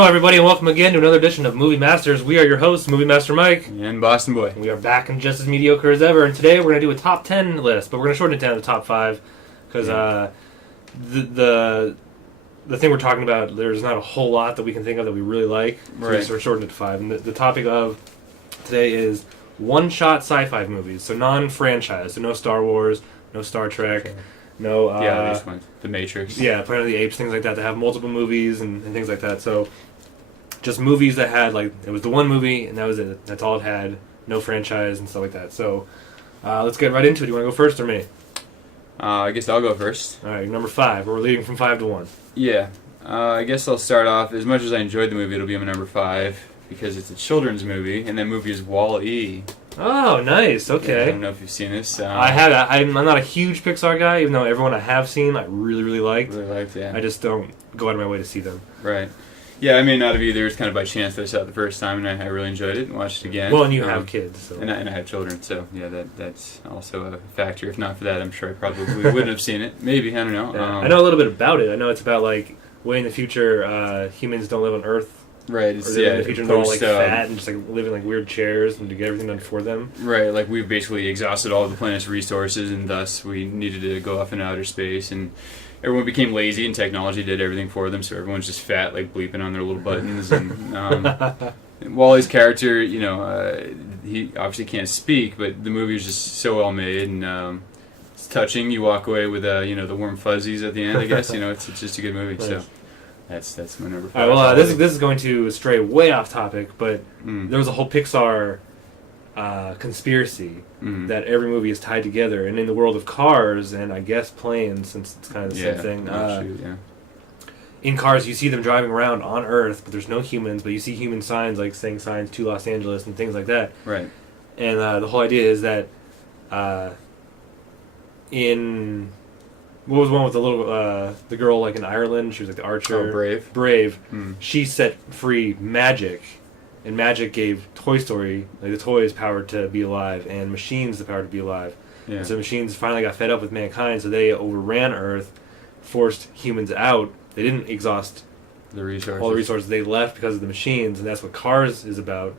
Hello, everybody, and welcome again to another edition of Movie Masters. We are your hosts, Movie Master Mike and Boston Boy. We are back and just as mediocre as ever. And today we're going to do a top 10 list, but we're going to shorten it down to the top 5 because the thing we're talking about, there's not a whole lot that we can think of that we really like. So we're shortening it to 5. And the topic of today is one-shot sci-fi movies, so non-franchise, so no Star Wars, no Star Trek. Okay. No, these ones. The Matrix. Yeah, Planet of the Apes, things like that have multiple movies and things like that. So, just movies that had, like, it was the one movie and that was it. That's all it had. No franchise and stuff like that. So, let's get right into it. Do you want to go first or me? I guess I'll go first. Alright, number 5. We're leading from 5 to 1. Yeah. I guess I'll start off. As much as I enjoyed the movie, it'll be my number 5 because it's a children's movie, and that movie is Wall-E. Oh, nice. Okay. Yeah, I don't know if you've seen this. I have. I'm not a huge Pixar guy, even though everyone I have seen I really, really liked. Yeah. I just don't go out of my way to see them. Right. Yeah, I may not have either. It's kind of by chance that I saw it the first time, and I really enjoyed it and watched it again. Well, and you have kids. So. And I have children, so yeah, that's also a factor. If not for that, I'm sure I probably wouldn't have seen it. Maybe, I don't know. Yeah. I know a little bit about it. I know it's about, like, way in the future humans don't live on Earth. Right, it's in the future they're all like fat and just like live in like weird chairs and to get everything done for them. Right, like we've basically exhausted all of the planet's resources and thus we needed to go off into outer space and everyone became lazy and technology did everything for them, so everyone's just fat, like bleeping on their little buttons. And Wally's character, you know, he obviously can't speak, but the movie is just so well made and it's touching. You walk away with you know, the warm fuzzies at the end. I guess you know it's just a good movie. Nice. So. That's my number 5. All right, well, this is going to stray way off topic, but there was a whole Pixar conspiracy that every movie is tied together, and in the world of cars and I guess planes, since it's kind of the same thing. In cars, you see them driving around on Earth, but there's no humans, but you see human signs like saying signs to Los Angeles and things like that. Right. And the whole idea is that in... What was the one with the little, the girl like in Ireland? She was like the archer. Oh, Brave. Brave. She set free magic, and magic gave Toy Story, like the toys, power to be alive, and machines the power to be alive. Yeah. And so machines finally got fed up with mankind, so they overran Earth, forced humans out. They didn't exhaust the resources. All the resources. They left because of the machines, and that's what Cars is about.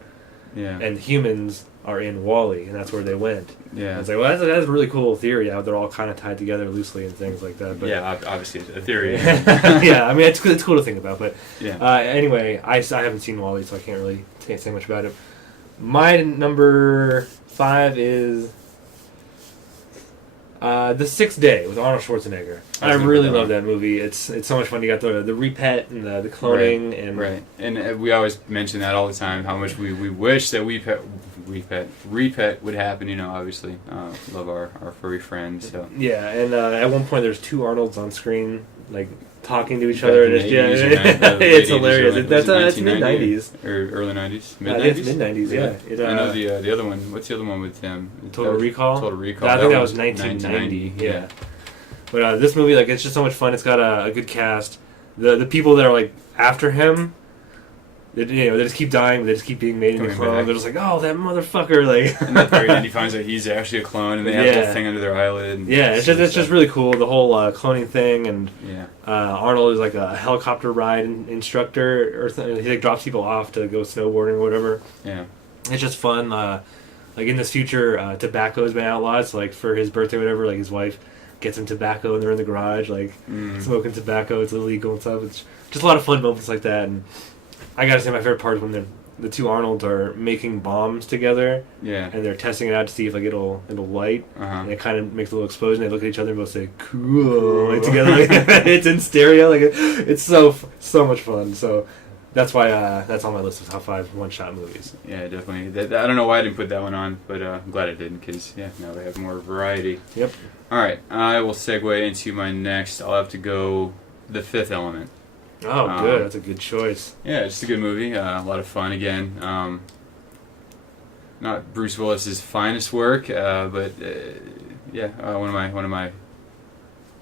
Yeah. And humans are in Wall-E, and that's where they went. Yeah. And it's like, well, that's a really cool theory. How they're all kind of tied together loosely and things like that. But yeah, obviously it's a theory. Yeah, I mean, it's cool to think about. But yeah. Anyway, I haven't seen Wall-E, so I can't really say much about it. My number 5 is The Sixth Day with Arnold Schwarzenegger. I really love that movie. It's so much fun. You got the repet and the cloning and we always mention that all the time. How much we wish that repet would happen. You know, obviously, love our furry friends. So yeah, and at one point there's 2 Arnolds on screen, like talking to each other. And it's hilarious. That's mid-90s or early 90s. It's mid-90s. Yeah. I know the other one. What's the other one with him? Total Recall. Total Recall. I think that was 1990. Yeah. But this movie, like, it's just so much fun. It's got a good cast. The people that are like after him, they just keep dying. But they just keep being made into clones. They're just like, oh, that motherfucker! Like, and at the very end, he finds out he's actually a clone, and they have the thing under their eyelid. And it's just really cool. The whole cloning thing, and yeah. Arnold is like a helicopter ride instructor, or he like drops people off to go snowboarding or whatever. Yeah, it's just fun. Like in this future, tobacco has been outlawed. So like for his birthday, or whatever, like his wife gets him tobacco and they're in the garage like smoking tobacco. It's illegal and stuff. It's just a lot of fun moments like that. And I gotta say my favorite part is when the 2 Arnolds are making bombs together. Yeah. And they're testing it out to see if like it'll light. And it kind of makes a little explosion. They look at each other and both say cool like, together. It's in stereo. Like it's so much fun. So that's why that's on my list of top 5 one-shot movies. Yeah, definitely. I don't know why I didn't put that one on, but I'm glad I didn't because now we have more variety. Yep. All right, I will segue into my next. I'll have to go The Fifth Element. Oh, good. That's a good choice. Yeah, it's a good movie. A lot of fun again. Not Bruce Willis's finest work, but one of my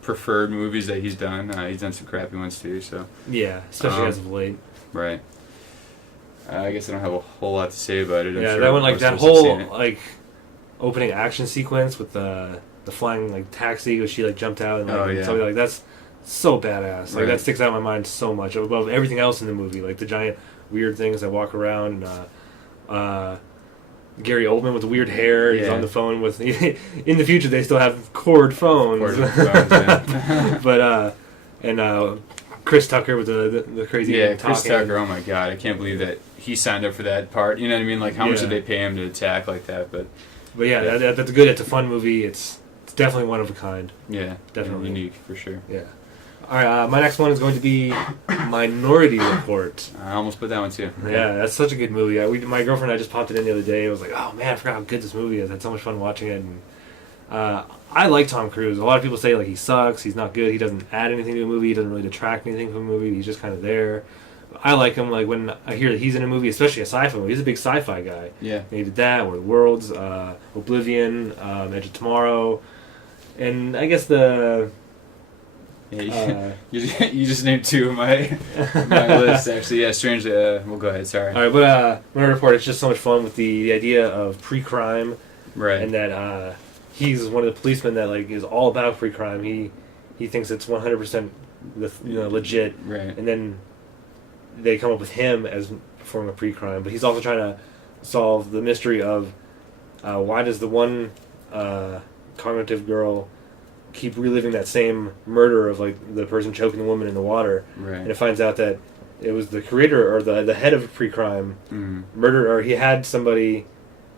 preferred movies that he's done. He's done some crappy ones too. So yeah, especially as of late. Right. I guess I don't have a whole lot to say about it. Yeah, that one, like that whole like opening action sequence with the flying like taxi where she like jumped out and like something like that's so badass. Like Right. that sticks out in my mind so much above everything else in the movie. Like the giant weird things that walk around, and Gary Oldman with the weird hair. He's Yeah. on the phone with. In the future, they still have cord phones. Portable phones, yeah. But and Chris Tucker with the crazy Yeah, talking. Chris Tucker. Oh my God, I can't believe that he signed up for that part. You know what I mean? Like, how much Yeah. did they pay him to attack like that? But Yeah, that's good. It's a fun movie. It's definitely one of a kind. yeah, Definitely. unique for sure. Yeah. All right, my next one is going to be Minority Report. I almost put that one too. Yeah, that's such a good movie. My girlfriend and I just popped it in the other day. I was like, oh man, I forgot how good this movie is. I had so much fun watching it. And I like Tom Cruise. A lot of people say like he sucks, he's not good, he doesn't add anything to a movie, he doesn't really detract anything from a movie, he's just kind of there. I like him. Like when I hear that he's in a movie, especially a sci-fi movie, he's a big sci-fi guy. Yeah. And he did that, War of the Worlds, Oblivion, Edge of Tomorrow, and I guess the Yeah, you just named two of my list actually. Yeah, strangely. Well, go ahead. Sorry. all right, but Minority Report, it's just so much fun with the idea of pre-crime, Right. and that he's one of the policemen that like is all about pre-crime. He thinks it's 100% legit, Right. and then they come up with him as performing a pre-crime, but he's also trying to solve the mystery of why does the one cognitive girl keep reliving that same murder of like the person choking the woman in the water, Right. and it finds out that it was the creator or the head of pre-crime Mm. murder, or he had somebody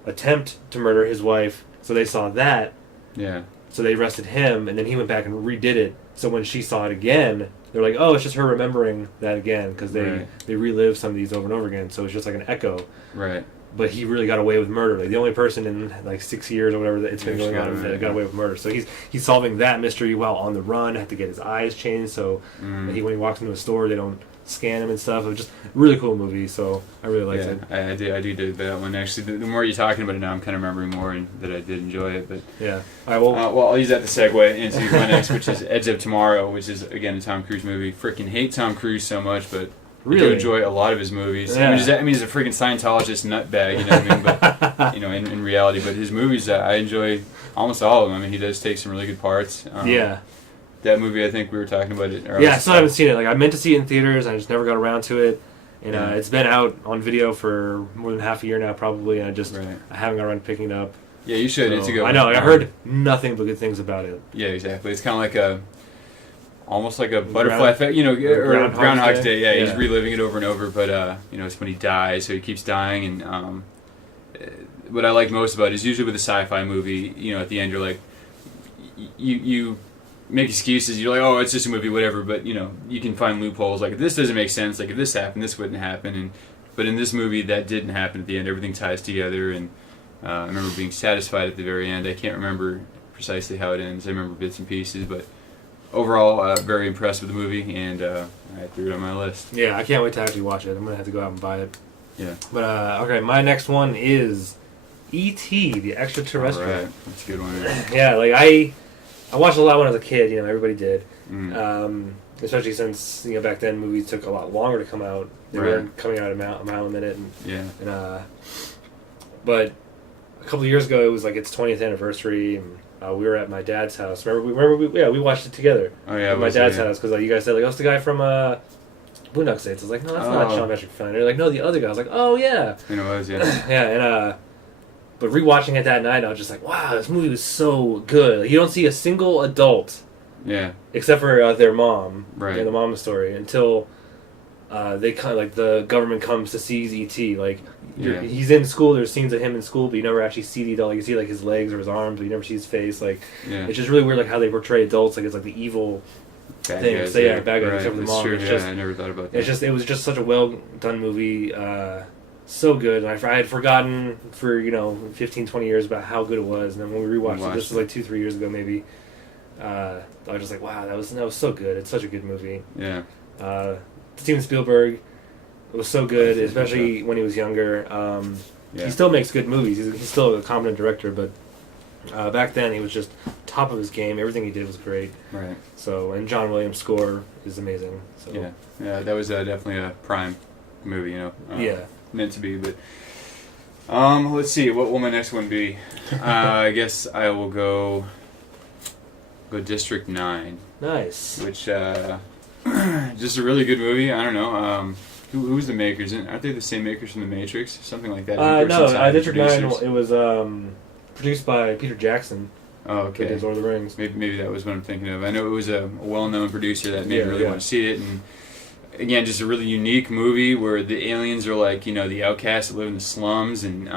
attempt to murder his wife, so they saw that, Yeah. so they arrested him, and then he went back and redid it. So when she saw it again, they're like, oh, it's just her remembering that again, because Right. they relive some of these over and over again, so it's just like an echo. Right. But he really got away with murder. Like the only person in like 6 years or whatever that it's been Yeah, going on right, that got away with murder. So he's solving that mystery while on the run. Had to get his eyes changed, so when he walks into a store, they don't scan him and stuff. It was just a really cool movie. So I really liked it. I do dig that one actually. The more you're talking about it now, I'm kind of remembering more and that I did enjoy it. But Yeah. All right. Well, well, I'll use that to segue into my next, which is Edge of Tomorrow, which is again a Tom Cruise movie. Freaking hate Tom Cruise so much, but I do really enjoy a lot of his movies. Yeah. I mean, he's a freaking Scientologist nutbag, you know what I mean? But in reality, but his movies, I enjoy almost all of them. I mean, he does take some really good parts. yeah. That movie, I think we were talking about it. Yeah, I still haven't seen it. Like I meant to see it in theaters, I just never got around to it. And Yeah. it's been out on video for more than half a year now, probably. And Right. I haven't got around to picking it up. Yeah, you should. It's a good I one. know. I heard nothing but good things about it. Yeah, exactly. It's kind of like almost like a butterfly effect, or Groundhog's Groundhog's Day. Day. Yeah, he's Yeah. reliving it over and over, but it's when he dies, so he keeps dying. And what I like most about it is usually with a sci-fi movie, at the end you're like, you make excuses. You're like, oh, it's just a movie, whatever. But you can find loopholes. Like if this doesn't make sense, like if this happened, this wouldn't happen. But in this movie, that didn't happen at the end. Everything ties together, and I remember being satisfied at the very end. I can't remember precisely how it ends. I remember bits and pieces, but overall, very impressed with the movie, and I threw it on my list. Yeah, I can't wait to actually watch it. I'm gonna have to go out and buy it. Yeah. But okay, my next one is E.T. the Extraterrestrial. All right, that's a good one. Yeah, like I watched a lot when I was a kid. Everybody did. Mm. Especially since back then movies took a lot longer to come out. They Right. weren't coming out a mile a minute. Yeah. But a couple of years ago, it was like its 20th anniversary, and we were at my dad's house. Remember we watched it together. Oh yeah. At my dad's house, because you guys said like, oh, it's the guy from Boondock Saints. I was like, no, that's not Sean Patrick Flanery. They're like, no, the other guy. I was like, oh yeah. It was, yeah. Yeah, and but rewatching it that night, I was just like, wow, this movie was so good. Like, you don't see a single adult Yeah. except for their mom, Right. the mom's story, until they kind of like the government comes to seize ET. Like Yeah. he's in school. There's scenes of him in school, but you never actually see the adult. You see like his legs or his arms, but you never see his face. Like Yeah. it's just really weird, like how they portray adults. Like it's like the evil Bad thing. guys, So yeah, bad guys right. except for the That's mom. true. It's Yeah, just I never thought about that. it was just such a well done movie. So good. And I had forgotten for 15, 20 years about how good it was. And then when we rewatched it, this was like 2-3 years ago maybe. I was just like, wow, that was so good. It's such a good movie. Yeah. Steven Spielberg was so good, especially when he was younger. Yeah. He still makes good movies. He's still a competent director, but back then he was just top of his game. Everything he did was great. Right. So, and John Williams' score is amazing. So Yeah. Yeah. That was definitely a prime movie. yeah. Meant to be, but let's see. What will my next one be? I guess I will go. go District 9, Nice. which just a really good movie. I don't know. Who's the makers? Aren't they the same makers from The Matrix? Something like that. No, District 9, it was produced by Peter Jackson. Oh, okay. That did Lord of the Rings. Maybe that was what I'm thinking of. I know it was a well-known producer that made me really want to see it. And again, just a really unique movie where the aliens are like, the outcasts that live in the slums. And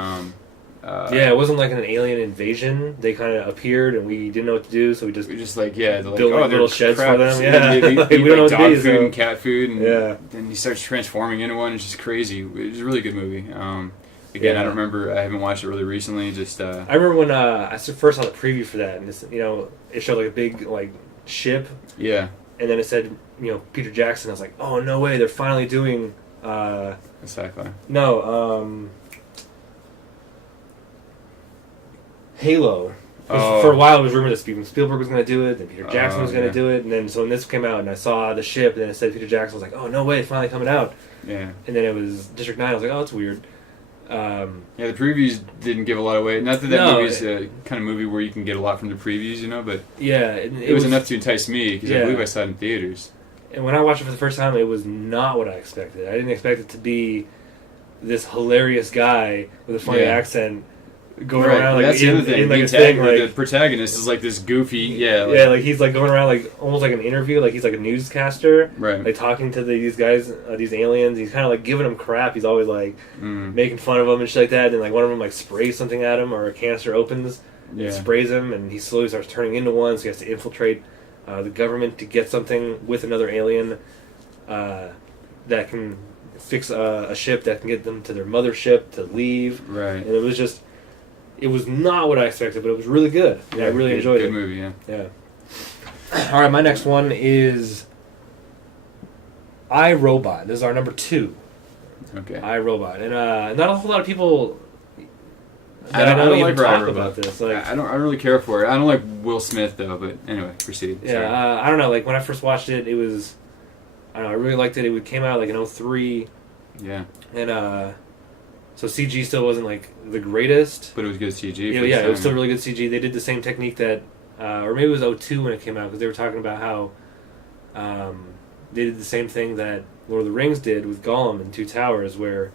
it wasn't like an alien invasion. They kind of appeared and we didn't know what to do, so we just built like little sheds for them. Yeah, we don't know what to dog be, food so. and cat food, and then he starts transforming into one. It's just crazy. It was a really good movie. Again, I don't remember. I haven't watched it really recently. Just I remember when I first saw the preview for that, and it's, it showed like a big ship. Yeah. And then it said Peter Jackson. I was like, oh no way, they're finally doing a sci-fi. No, Halo. For a while, it was rumored that Steven Spielberg was going to do it, then Peter Jackson was going to do it, and then so when this came out and I saw the ship, and then it said Peter Jackson, I was like, oh no way, it's finally coming out. Yeah. And then it was District 9. I was like, oh, that's weird. The previews didn't give a lot away. Not that movie's a kind of movie where you can get a lot from the previews, but it was enough to entice me because I believe I saw it in theaters. And when I watched it for the first time, it was not what I expected. I didn't expect it to be this hilarious guy with a funny accent going around that's the other thing. The protagonist is like this goofy, he's like going around like almost like an interview, like he's like a newscaster, right? Like talking to these guys, these aliens. He's kind of like giving them crap. He's always like making fun of them and shit like that. And like one of them like sprays something at him, or a canister opens and sprays him, and he slowly starts turning into one. So he has to infiltrate the government to get something with another alien that can fix a ship that can get them to their mothership to leave. Right. And it was not what I expected, but it was really good. I really enjoyed it. Good movie, yeah. All right, my next one is IRobot. This is our number 2. Okay. IRobot, and not a whole lot of people. I don't like talk about this. I don't really care for it. I don't like Will Smith though. But anyway, proceed. Yeah, I don't know. Like when I first watched it, it was. I don't know. I really liked it. It came out like in 2003. Yeah. And so CG still wasn't like the greatest, but it was good CG. It was still really good CG. They did the same technique that, or maybe it was 2002 when it came out, because they were talking about how they did the same thing that Lord of the Rings did with Gollum in Two Towers, where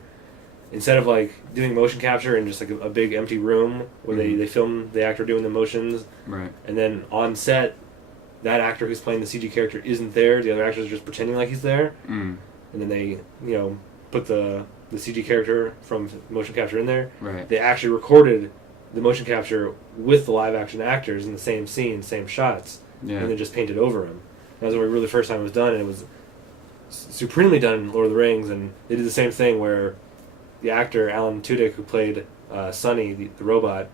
instead of like doing motion capture in just like a big empty room where they film the actor doing the motions, right, and then on set that actor who's playing the CG character isn't there, the other actors are just pretending like he's there, and then they put the CG character from motion capture in there. Right. They actually recorded the motion capture with the live action actors in the same scene, same shots, and then just painted over them. That was the really first time it was done, and it was supremely done in Lord of the Rings. And they did the same thing where the actor Alan Tudyk, who played Sonny, the robot,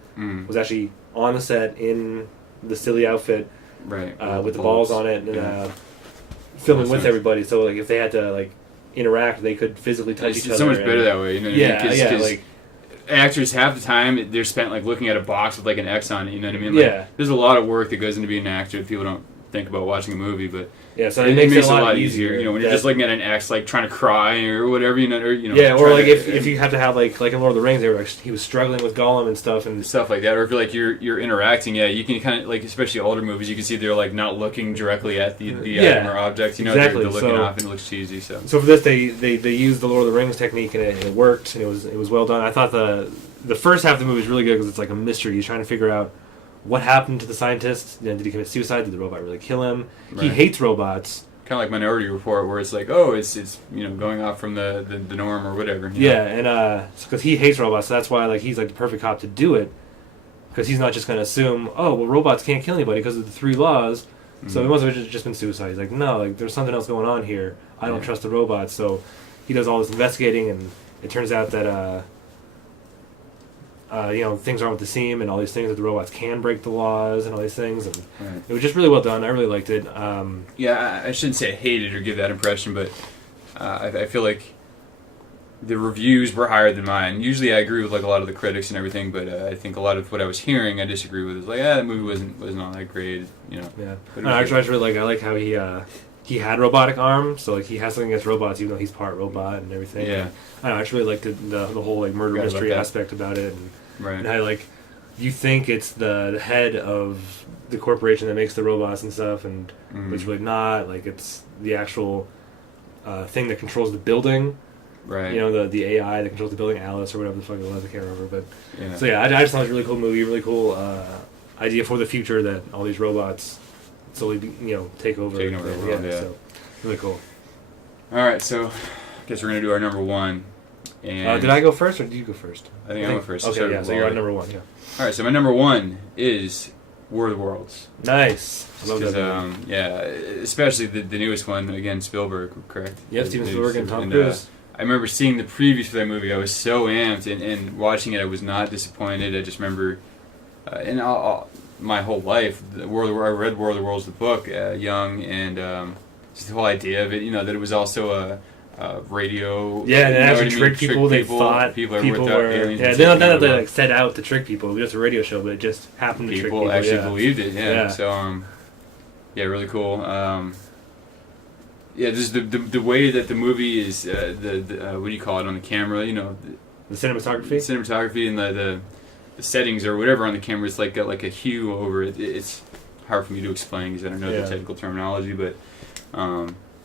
was actually on the set in the silly outfit, right, with the balls on it, and filming with everybody. So like if they had to like interact, they could physically touch each other. It's so much better that way, Cause actors half the time they're spent like looking at a box with like an X on it. You know what I mean? Like, there's a lot of work that goes into being an actor that people don't think about watching a movie, but so it makes it a lot easier. When you're just looking at an X, like trying to cry or whatever, or like if you have to have like in Lord of the Rings, they were like he was struggling with Gollum and stuff like that, or if you're interacting, you can kind of like, especially older movies, you can see they're like not looking directly at the item or object, exactly. They're looking off and it looks cheesy. So for this, they used the Lord of the Rings technique and it worked, and it was well done. I thought the first half of the movie was really good because it's like a mystery. He's trying to figure out what happened to the scientist. Did he commit suicide? Did the robot really kill him? Right. He hates robots. Kind of like Minority Report, where it's like, it's going off from the norm or whatever. And because he hates robots, so that's why like he's like the perfect cop to do it, because he's not just going to assume, robots can't kill anybody because of the 3 laws. So it must have just been suicide. He's like, no, like there's something else going on here. I don't trust the robots. So he does all this investigating, and it turns out that things aren't what they seem, and all these things that the robots can break the laws and all these things, and it was just really well done. I really liked it. I shouldn't say I hated or give that impression, but I feel like the reviews were higher than mine. Usually I agree with like a lot of the critics and everything, but I think a lot of what I was hearing I disagree with. It's like, that movie wasn't all that great, I really like how he had robotic arms, so like he has something against robots, even though he's part robot and everything. Yeah, I just really liked the whole like murder mystery aspect about it, and how like you think it's the head of the corporation that makes the robots and stuff, and but it's really not. Like, it's the actual thing that controls the building. Right. You know, the AI that controls the building, Alice or whatever the fuck it was. I can't remember, but Yeah. so yeah, I just thought it was a really cool movie, really cool idea for the future that all these robots slowly, take over. Taking over the world, yeah. So really cool. All right, so I guess we're gonna do our number one. And Did I go first or did you go first? I think I went first. Okay, yeah, so you're on number one. Yeah. All right, so my number one is War of the Worlds. Nice. Love that movie. Yeah, especially the newest one. Again, Spielberg, correct? Yep, Steven Spielberg and Tom Cruise. I remember seeing the previews for that movie. I was so amped, and watching it, I was not disappointed. I just remember, my whole life, I read War of the Worlds, the book, young, and just the whole idea of it. That it was also a radio. Yeah, they actually tricked people. They thought people were aliens. Yeah, they're not they like set out to trick people. It was just a radio show, but it just happened to trick people. People actually believed it. Yeah. So, really cool. Just the way that the movie is, the what do you call it on the camera? The cinematography. And the settings or whatever on the camera. It's got like a hue over it. It's hard for me to explain because I don't know the technical terminology, but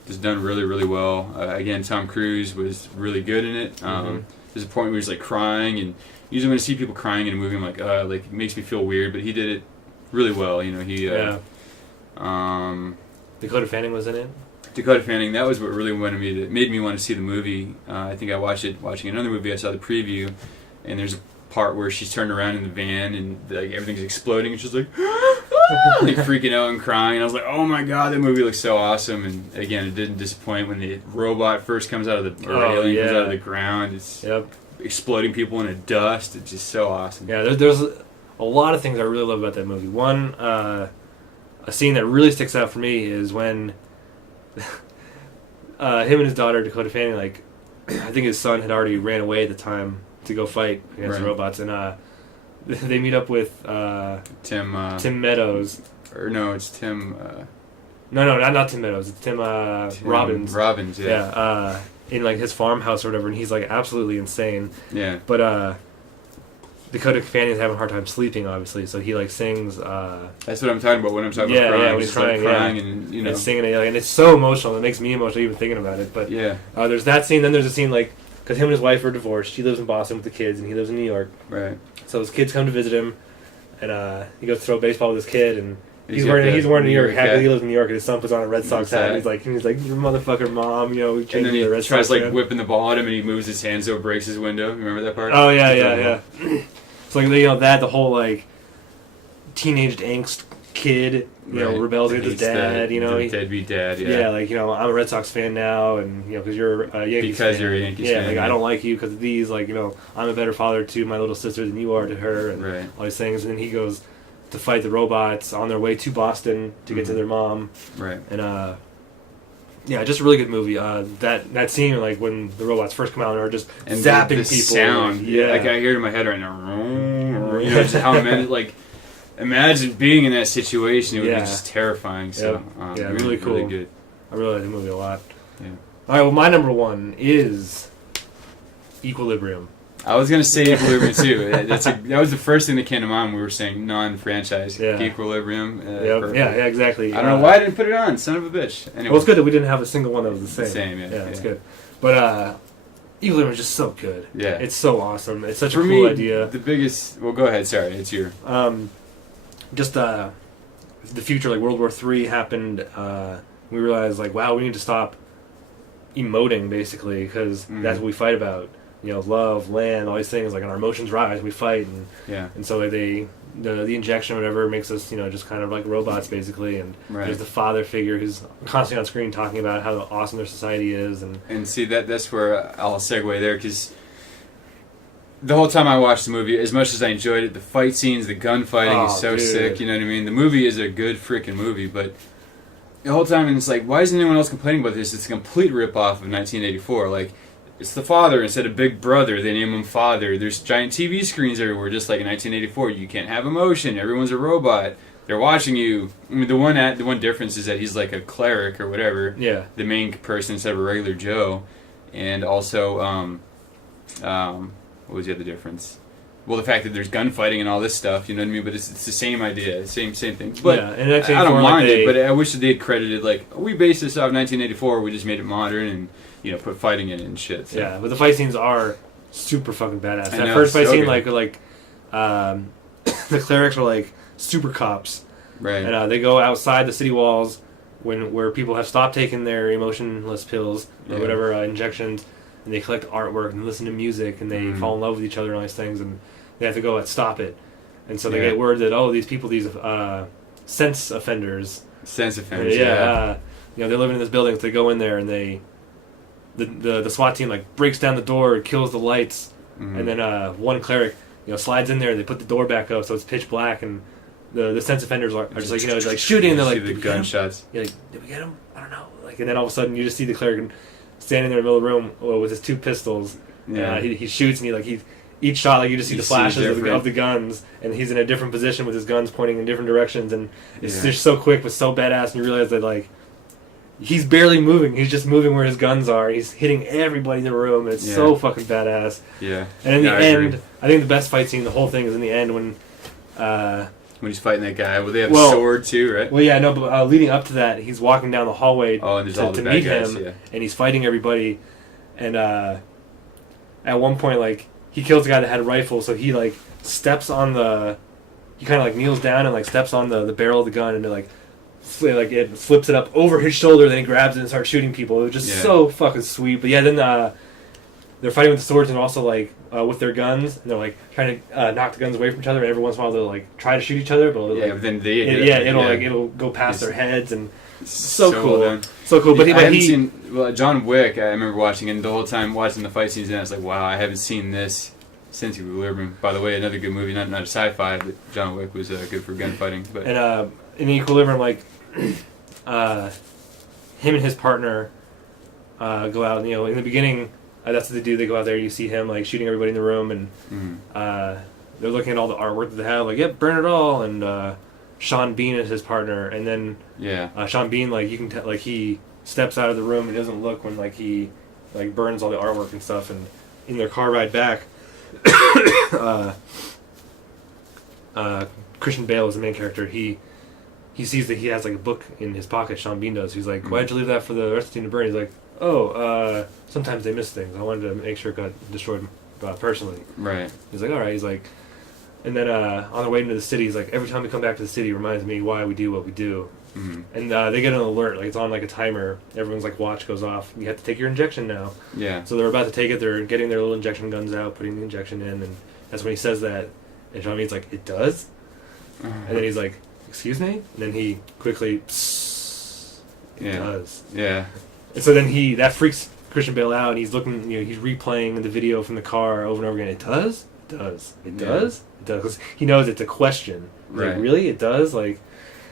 just done really, really well. Again, Tom Cruise was really good in it. There's a point where he's like crying, and usually when I see people crying in a movie, I'm like it makes me feel weird, but he did it really well. Dakota Fanning was in it. Dakota Fanning, that was what really made me want to see the movie. I think I watching another movie. I saw the preview, and there's a part where she's turned around in the van and like everything's exploding, and she's like, like freaking out and crying. And I was like, oh my god, that movie looks so awesome. And again, it didn't disappoint when the robot first comes out of the alien comes out of the ground. It's exploding people into dust. It's just so awesome. Yeah, there's a lot of things I really love about that movie. One, a scene that really sticks out for me is when him and his daughter Dakota Fanning, like, I think his son had already ran away at the time to go fight against the robots, and they meet up with Tim Meadows. Or no, it's Tim. No, not Tim Meadows. It's Tim Robbins. Robbins, yeah. Yeah, in like his farmhouse or whatever, and he's like absolutely insane. Yeah. But Dakota Fanning's having a hard time sleeping, obviously, so he like sings. That's what I'm talking about when I'm talking about crying. Yeah, when he's crying, and and singing it, and it's so emotional. It makes me emotional even thinking about it. But there's that scene. Then there's a scene like, because him and his wife are divorced. She lives in Boston with the kids, and he lives in New York. Right. So his kids come to visit him, and he goes to throw baseball with his kid, and he's wearing a New York hat. He lives in New York, and his son puts on a Red Sox hat. And he's like, "You motherfucker, mom, we changed and then he the Red tries Sox." whipping the ball at him, and he moves his hand so it breaks his window. Remember that part? Oh yeah. So like the whole like teenage angst kid, rebels against his dad. The deadbeat dad. Yeah, like I'm a Red Sox fan now, and because you're a Yankees fan. You're a Yankees fan. Yeah, like I don't like you because of these. Like I'm a better father to my little sister than you are to her, and all these things. And then he goes to fight the robots on their way to Boston to get to their mom. Right. And just a really good movie. That scene, like when the robots first come out and are just zapping the people. Sound, like I hear it in my head right now. Just how imagine being in that situation. It would be just terrifying. So really cool. Really good. I really like the movie a lot. Yeah. All right. Well, my number one is Equilibrium. I was gonna say Equilibrium too. That was the first thing that came to mind when we were saying non-franchise. Equilibrium. Yeah, exactly. I don't know why I didn't put it on. Son of a bitch. Anyway. Well, it's good that we didn't have a single one that was the same. Yeah, it's good. But Equilibrium is just so good. Yeah, it's so awesome. It's such a cool idea. The biggest. Well, go ahead. Sorry, it's your. Just the future, like World War III happened. We realized, like, wow, we need to stop emoting, basically, because that's what we fight about. Love, land, all these things. Like, and our emotions rise, we fight, and so like the injection, or whatever, makes us, just kind of like robots, basically. And there's the father figure who's constantly on screen talking about how awesome their society is, and see that's where I'll segue there, because the whole time I watched the movie, as much as I enjoyed it, the fight scenes, the gunfighting is so sick. You know what I mean? The movie is a good freaking movie, but the whole time, and it's like, why isn't anyone else complaining about this? It's a complete rip-off of 1984. Like, it's the father instead of Big Brother. They name him Father. There's giant TV screens everywhere, just like in 1984. You can't have emotion. Everyone's a robot. They're watching you. I mean, the one difference is that he's like a cleric or whatever. Yeah. The main person instead of a regular Joe, and also what was the other difference? well, the fact that there's gunfighting and all this stuff, you know what I mean? But it's the same idea, same thing. But yeah, and actually I don't mind like it, but I wish that they'd credited, like, we based this off 1984, we just made it modern and, you know, put fighting in it and shit. So. Yeah, but the fight scenes are super fucking badass. That know, first fight so scene, good. the clerics were like super cops. Right. And they go outside the city walls where people have stopped taking their emotionless pills or whatever injections, and they collect artwork and listen to music and they fall in love with each other and all these things, and they have to go and stop it. And so they get word that these people, these sense offenders. Sense offenders. You know, they're living in this building. So they go in there and the SWAT team like breaks down the door, kills the lights, and then one cleric slides in there. They put the door back up so it's pitch black, and the sense offenders are just like like shooting. And they're like, the gunshots. You're like, did we get him? I don't know. Like, and then all of a sudden you just see the cleric standing there in the middle of the room with his 2 pistols. Yeah. He shoots and each shot, like, you just see the flashes of the guns, and he's in a different position with his guns pointing in different directions, and it's just so quick but so badass, and you realize that, like, he's barely moving. He's just moving where his guns are. He's hitting everybody in the room, and it's so fucking badass. Yeah. And in the end, I think the best fight scene, the whole thing, is in the end when he's fighting that guy. Well, they have a sword, too, right? Well, yeah, no, but leading up to that, he's walking down the hallway to meet guys, him, and he's fighting everybody, and at one point, like, he kills the guy that had a rifle, so he, like, steps on he kind of, like, kneels down and, like, steps on the barrel of the gun, and it flips it up over his shoulder, then he grabs it and starts shooting people. It was just so fucking sweet. But yeah, then they're fighting with the swords and also, like, with their guns, and they're, like, trying to knock the guns away from each other, and every once in a while they'll, like, try to shoot each other, but but then it'll go past their heads, and so cool. Well so cool. But I haven't seen John Wick. I remember watching it, and the whole time watching the fight scenes, and I was like, wow, I haven't seen this since Equilibrium. By the way, another good movie, not a sci-fi, but John Wick was good for gunfighting. But and in Equilibrium, like, him and his partner go out, and, in the beginning, that's what they do. They go out there, you see him, like, shooting everybody in the room, and they're looking at all the artwork that they have, like, yep, burn it all, and Sean Bean is his partner, and then Sean Bean, like, you can tell, like, he steps out of the room and doesn't look when, like, he, like, burns all the artwork and stuff, and in their car ride back, Christian Bale is the main character. He sees that he has, like, a book in his pocket. Sean Bean does. He's like, why'd you leave that for the rest of the team to burn? He's like, sometimes they miss things. I wanted to make sure it got destroyed personally. Right. He's like, all right. He's like, and then on their way into the city, he's like, every time we come back to the city, it reminds me why we do what we do. Mm-hmm. And they get an alert, like, it's on, like, a timer. Everyone's, like, watch goes off. You have to take your injection now. Yeah. So they're about to take it. They're getting their little injection guns out, putting the injection in, and that's when he says that. And Sean Bean's like, it does? And then he's like, excuse me? And then he quickly, it does. Yeah. And so then that freaks Christian Bale out, and he's looking, he's replaying the video from the car over and over again. It does? It does. It does? It does. Because he knows it's a question. Right. Like, really? It does? Like,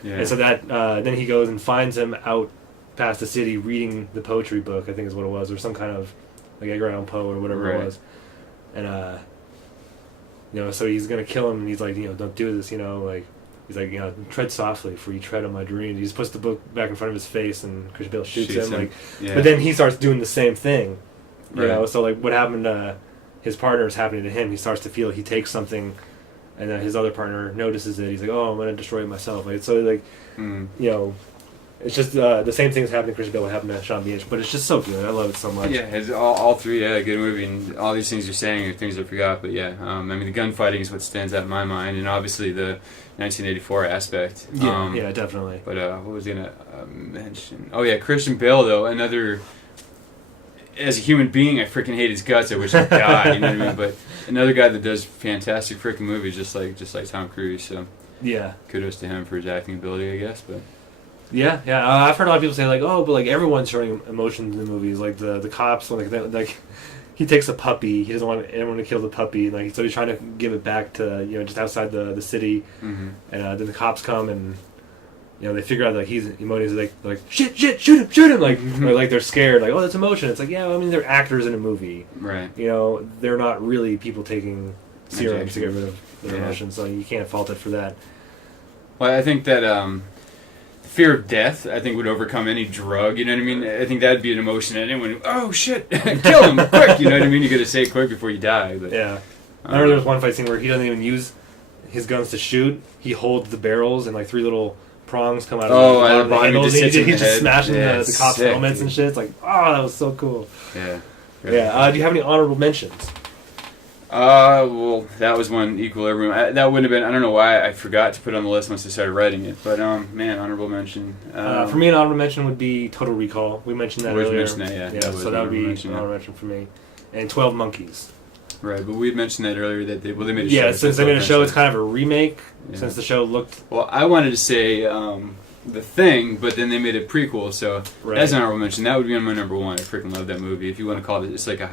and so that, then he goes and finds him out past the city reading the poetry book, I think is what it was, or some kind of, like, Edgar Allan Poe or whatever it was. And, so he's going to kill him, and he's like, don't do this, like, he's like, tread softly, for you tread on my dreams. He just puts the book back in front of his face, and Christian Bale shoots him. Like, but then he starts doing the same thing, you know. So, like, what happened to his partner is happening to him. He starts to feel he takes something, and then his other partner notices it. He's like, oh, I'm going to destroy it myself. Like, so, like, it's just the same thing that's happening to Christian Bale, what happened to Sean Bean, but it's just so good. I love it so much. Yeah, it's all three, good movie, and all these things you're saying are things I forgot, but I mean, the gunfighting is what stands out in my mind, and obviously the 1984 aspect. Yeah, definitely. But what was I going to mention? Oh, yeah, Christian Bale, though, another... As a human being, I freaking hate his guts. I wish he'd die, you know what I mean? But another guy that does fantastic freaking movies, just like Tom Cruise, so... Yeah. Kudos to him for his acting ability, I guess, but... Yeah. I've heard a lot of people say, like, oh, but, like, everyone's showing emotions in the movies. Like, the cops, like, he takes a puppy. He doesn't want anyone to kill the puppy. Like, so he's trying to give it back to, just outside the city. Mm-hmm. And then the cops come and, they figure out, like, he's emoting. They're like, shit, shoot him. Like, or, like, they're scared. Like, oh, that's emotion. It's like, yeah, I mean, they're actors in a movie. Right. They're not really people taking serums to get rid of their emotions. So you can't fault it for that. Well, I think that, fear of death, I think, would overcome any drug, you know what I mean? I think that'd be an emotion that anyone, oh shit, kill him, quick, you know what I mean? You gotta say it quick before you die, but I remember there was one fight scene where he doesn't even use his guns to shoot. He holds the barrels and like 3 little prongs come out of the handles. He's just smashing the cops' helmets and shit. It's like, oh, that was so cool. Yeah. Yeah. Do you have any honorable mentions? Well, that was one Equilibrium. That wouldn't have been. I don't know why I forgot to put it on the list once I started writing it. But man, honorable mention. For me, an honorable mention would be Total Recall. We mentioned that earlier. Mentioned that, yeah. So that would be an honorable mention for me. And 12 Monkeys. Right, but we had mentioned that earlier that they made a show. Yeah, since they made a show, it's kind of a remake. Yeah. Since the show looked. Well, I wanted to say The Thing, but then they made a prequel, so that's an honorable mention. That would be on my number 1. I freaking love that movie. If you want to call it, it's like a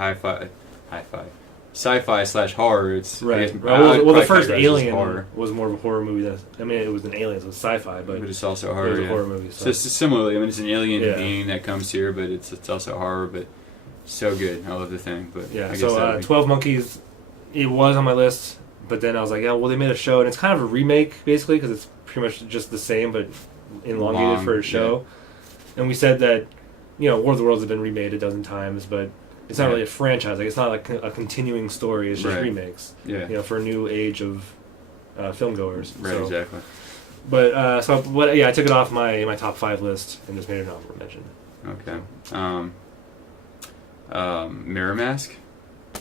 sci-fi / horror. It's right. Well, the first Alien was more of a horror movie. It was an alien, so it's sci-fi, but it's also horror. It was a horror movie. So similarly, it's an alien being that comes here, but it's also horror. But so good. I love The Thing. But yeah. So 12 Monkeys, it was on my list, but then I was like, they made a show, and it's kind of a remake basically because it's pretty much just the same, but elongated for a show. Yeah. And we said that War of the Worlds has been remade a dozen times, but it's not really a franchise. Like, it's not like a continuing story. It's just remakes. Yeah. For a new age of film goers. Right. Exactly. But I took it off my top 5 list and just made an honorable mention. Okay. Mirror Mask.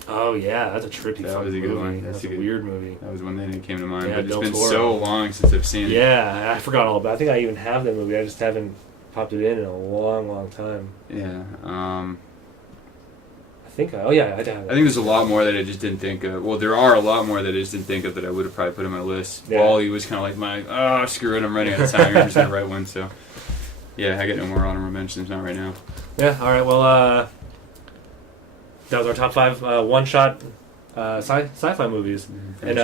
Oh yeah, that's a trippy. That was a good movie. One. That's a weird movie. That was one that came to mind. Yeah, but it's been so long since I've seen it. Yeah, I forgot all about it. I think I even have that movie. I just haven't popped it in a long, long time. Yeah. I think I have it. I think there's a lot more that I just didn't think of. Well, there are a lot more that I just didn't think of that I would have probably put on my list. Yeah. Wall-E was kind of like screw it, I'm running out of time. I'm just going to write one, so. Yeah, I got no more honorable mentions, not right now. Yeah, alright, well, that was our top 5 one-shot sci-fi movies. And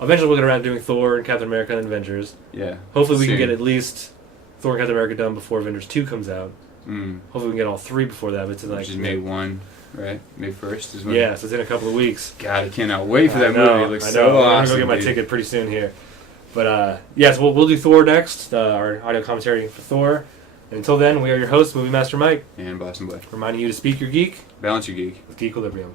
eventually we'll get around to doing Thor and Captain America and Avengers. Yeah. Hopefully we can get at least Thor and Captain America done before Avengers 2 comes out. Hopefully we can get all 3 before that. But which is May 1, right? May 1st is when. Yeah, so it's in a couple of weeks. God, I cannot wait for that movie. It looks so awesome. I'm going to go get my ticket pretty soon here. But yes, we'll do Thor next, our audio commentary for Thor. And until then, we are your hosts, Movie Master Mike. And Boston Boy. Reminding you to speak your geek. Balance your geek. With Geequilibrium.